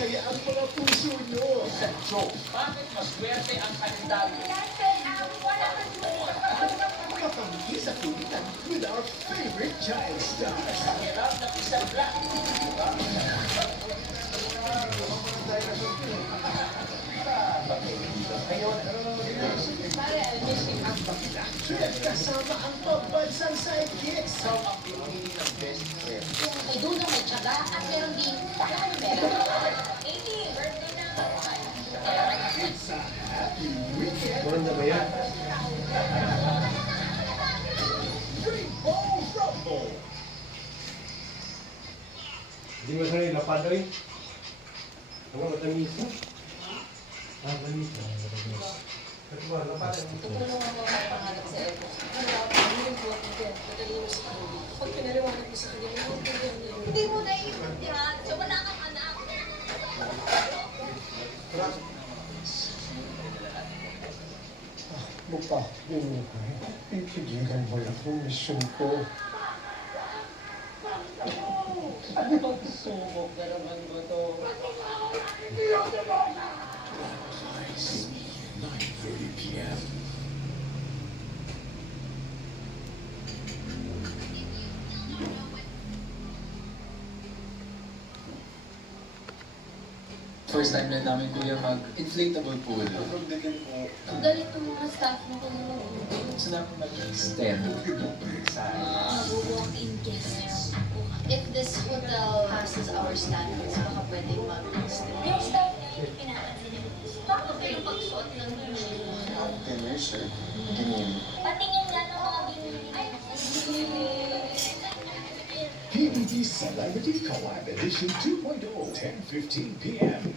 masaya ang mga puso nyo. Sa joke, bakit maswerte ang kalendaryo? Kapangiti sa kulitan with our favorite child stars. Sa hirap ng isang black. At kasama ang pambansang sidekicks. Ikaw ang pinili ng best friend. Yung may dunong, may tsaga, at meron din meron. Amy, birthday na naman. It's a happy weekend. Maganda ba yan? Rainbow Rumble. Hindi mo sanay lapad rin? Ano, matamis na? Matamis na. Pero ba, lapad rin. Tutulungan mo ang pangarap sa Evo. Pag pinaliwanag mo sa kanya, naiintindihan niya yun. Hindi mo naiintindihan. So wala kang anak. Lupa, yun ko. Ipigilan mo lang ang misyon ko. Pagsubok na naman mo to. 9:30 p.m. First time na namin kuya mag-inflatable pool. Ang galit ng mga staff mo kung Gusto namin mag-extend sa mag-walk-in guests. If this hotel passes our standards, baka pwede mag-extend. Yung staff niya yung pinapansin niya. Bakit kayo pagsuot ng dinner shirt. Ganyan. Patingin nga ng mga binili. PBB Celebrity Collab Edition 2.0, 10:15 p.m.